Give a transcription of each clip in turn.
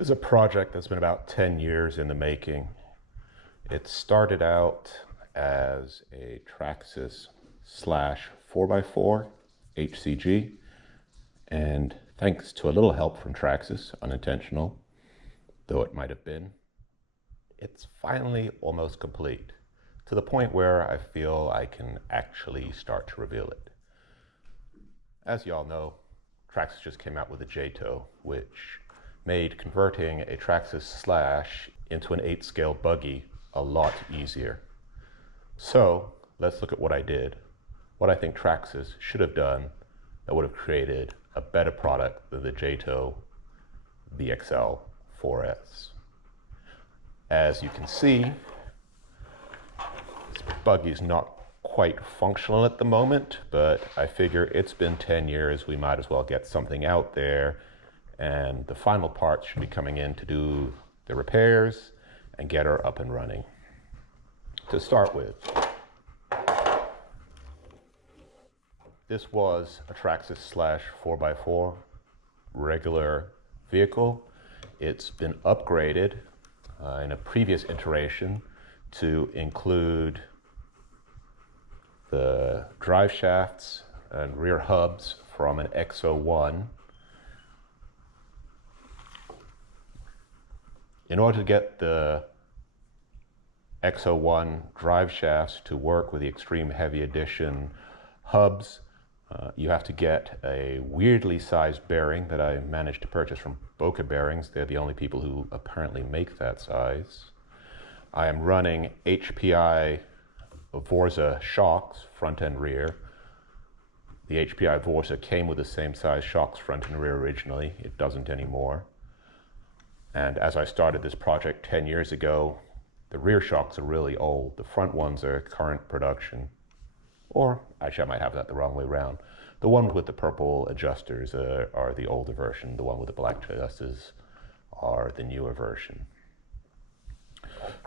This is a project that's been about 10 years in the making. It started out as a Traxxas slash 4x4 HCG, and thanks to a little help from Traxxas, unintentional, though it might have been, it's finally almost complete, to the point where I feel I can actually start to reveal it. As y'all know, Traxxas just came out with a Jato, which made converting a Traxxas Slash into an 8-scale buggy a lot easier. So let's look at what I did, what I think Traxxas should have done that would have created a better product than the Jato VXL 4S. As you can see, this buggy is not quite functional at the moment, but I figure it's been 10 years, we might as well get something out there, and the final parts should be coming in to do the repairs and get her up and running. To start with, this was a Traxxas slash 4x4 regular vehicle. It's been upgraded in a previous iteration to include the drive shafts and rear hubs from an X01. In order to get the X01 drive shafts to work with the Extreme Heavy Edition hubs, you have to get a weirdly sized bearing that I managed to purchase from Boca Bearings. They're the only people who apparently make that size. I am running HPI Vorza shocks, front and rear. The HPI Vorza came with the same size shocks, front and rear originally. It doesn't anymore. And as I started this project 10 years ago, the rear shocks are really old. The front ones are current production. Or, actually I might have that the wrong way around. The one with the purple adjusters are the older version. The one with the black adjusters are the newer version.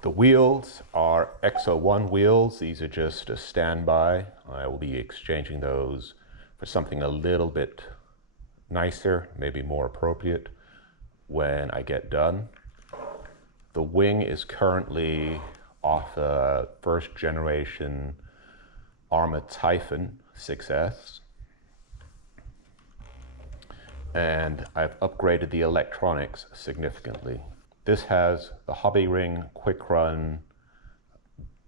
The wheels are X01 wheels. These are just a standby. I will be exchanging those for something a little bit nicer, maybe more appropriate when I get done. The wing is currently off a first generation Arma Typhon 6S. And I've upgraded the electronics significantly. This has the Hobby Ring Quick Run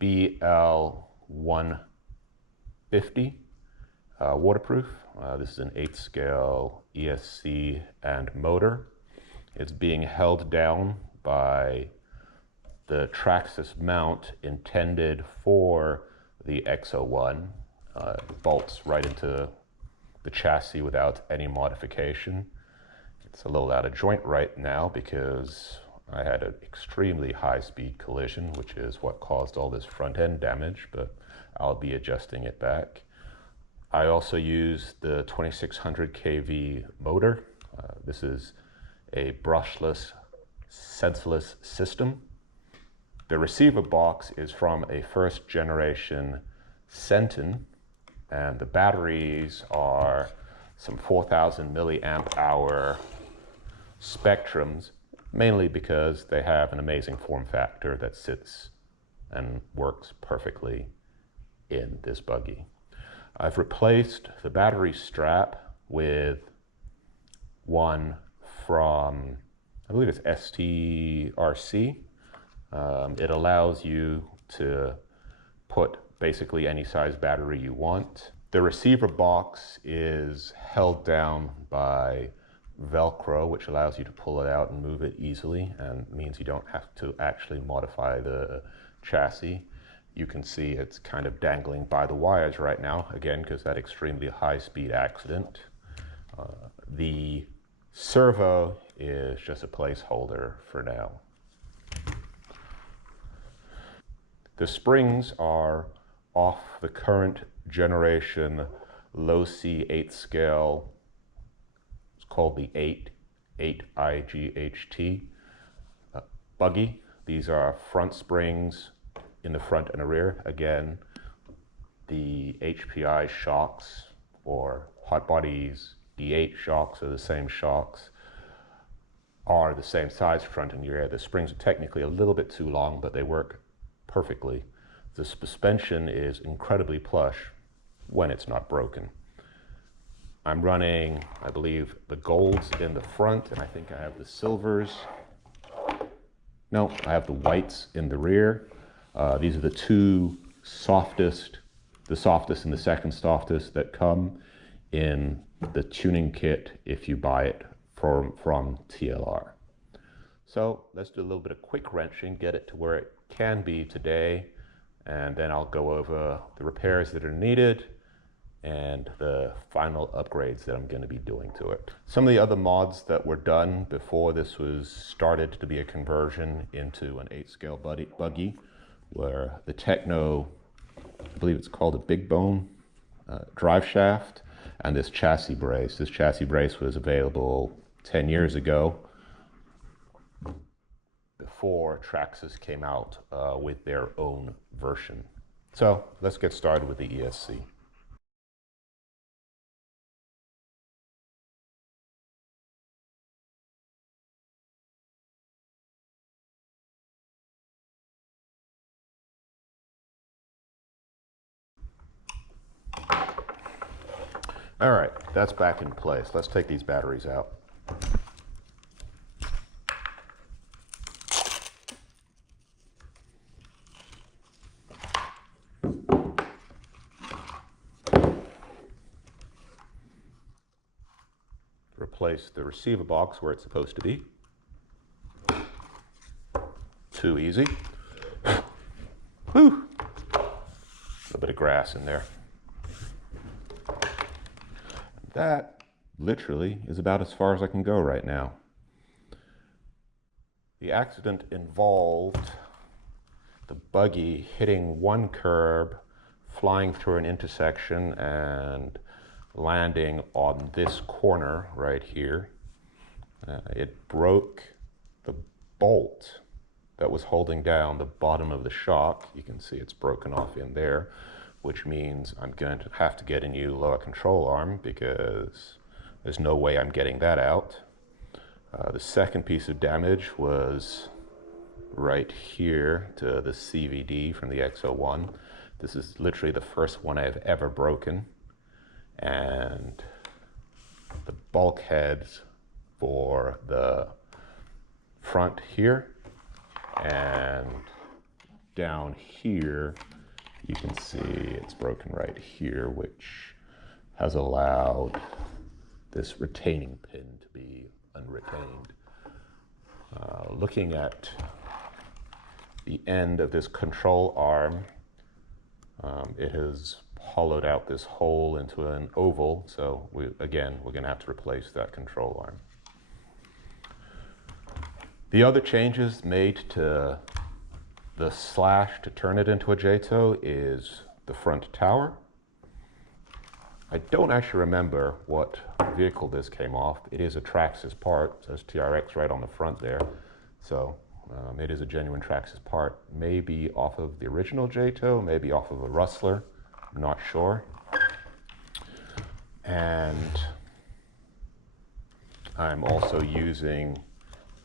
BL150 waterproof. This is an 8-scale ESC and motor. It's being held down by the Traxxas mount intended for the X01. It bolts right into the chassis without any modification. It's a little out of joint right now because I had an extremely high-speed collision, which is what caused all this front-end damage, but I'll be adjusting it back. I also used the 2600 kV motor. This is a brushless, sensorless system. The receiver box is from a first generation Centon, and the batteries are some 4000 milliamp hour Spectrums, mainly because they have an amazing form factor that sits and works perfectly in this buggy. I've replaced the battery strap with one from, I believe it's STRC. It allows you to put basically any size battery you want. The receiver box is held down by Velcro, which allows you to pull it out and move it easily, and means you don't have to actually modify the chassis. You can see it's kind of dangling by the wires right now, again, because that extremely high-speed accident. The servo is just a placeholder for now. The springs are off the current generation low C 8-scale. It's called the 8IGHT buggy. These are front springs in the front and the rear. Again, the HPI shocks or Hot Body's D8 shocks are the same shocks. are the same size front and rear. The springs are technically a little bit too long, but they work perfectly. The suspension is incredibly plush when it's not broken. I'm running, I believe, the golds in the front, and I think I have the silvers. No, I have the whites in the rear. These are the two softest, the softest and the second softest that come in the tuning kit if you buy it from TLR. So let's do a little bit of quick wrenching, get it to where it can be today, and then I'll go over the repairs that are needed and the final upgrades that I'm going to be doing to it. Some of the other mods that were done before this was started to be a conversion into an 8-scale buggy, where the Techno, I believe it's called a Big Bone drive shaft, and this chassis brace. This chassis brace was available 10 years ago, before Traxxas came out with their own version. So let's get started with the ESC. All right, that's back in place. Let's take these batteries out. Replace the receiver box where it's supposed to be. Too easy. Whew. A little bit of grass in there. That literally is about as far as I can go right now. The accident involved the buggy hitting one curb, flying through an intersection, and landing on this corner right here. It broke the bolt that was holding down the bottom of the shock. You can see it's broken off in there, which means I'm going to have to get a new lower control arm because there's no way I'm getting that out. The second piece of damage was right here to the CVD from the X01. This is literally the first one I've ever broken. And the bulkheads for the front here and down here, you can see it's broken right here, which has allowed this retaining pin to be unretained. Looking at the end of this control arm, it has hollowed out this hole into an oval, so we're going to have to replace that control arm. The other changes made to the Slash to turn it into a Jato is the front tower. I don't actually remember what vehicle this came off. It is a Traxxas part. It says TRX right on the front there. So it is a genuine Traxxas part. Maybe off of the original Jato, maybe off of a Rustler. I'm not sure. And I'm also using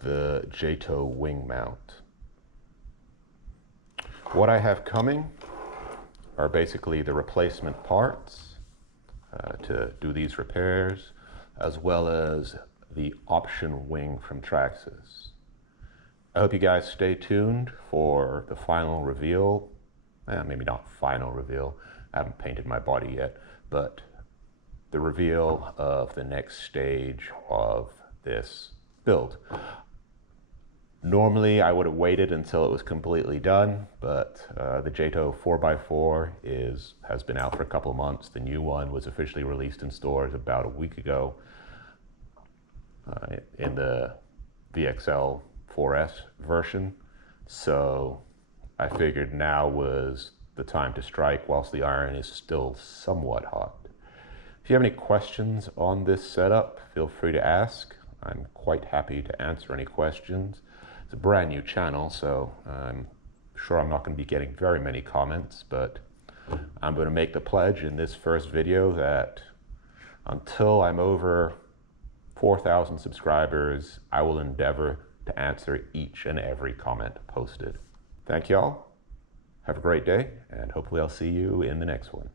the Jato wing mount. What I have coming are basically the replacement parts to do these repairs, as well as the option wing from Traxxas. I hope you guys stay tuned for the final reveal. Maybe not final reveal. I haven't painted my body yet, but the reveal of the next stage of this build. Normally, I would have waited until it was completely done, but the Jato 4x4 has been out for a couple of months. The new one was officially released in stores about a week ago in the VXL 4S version. So I figured now was the time to strike whilst the iron is still somewhat hot. If you have any questions on this setup, feel free to ask. I'm quite happy to answer any questions. It's a brand new channel, so I'm sure I'm not going to be getting very many comments, but I'm going to make the pledge in this first video that until I'm over 4,000 subscribers, I will endeavor to answer each and every comment posted. Thank y'all. Have a great day, and hopefully I'll see you in the next one.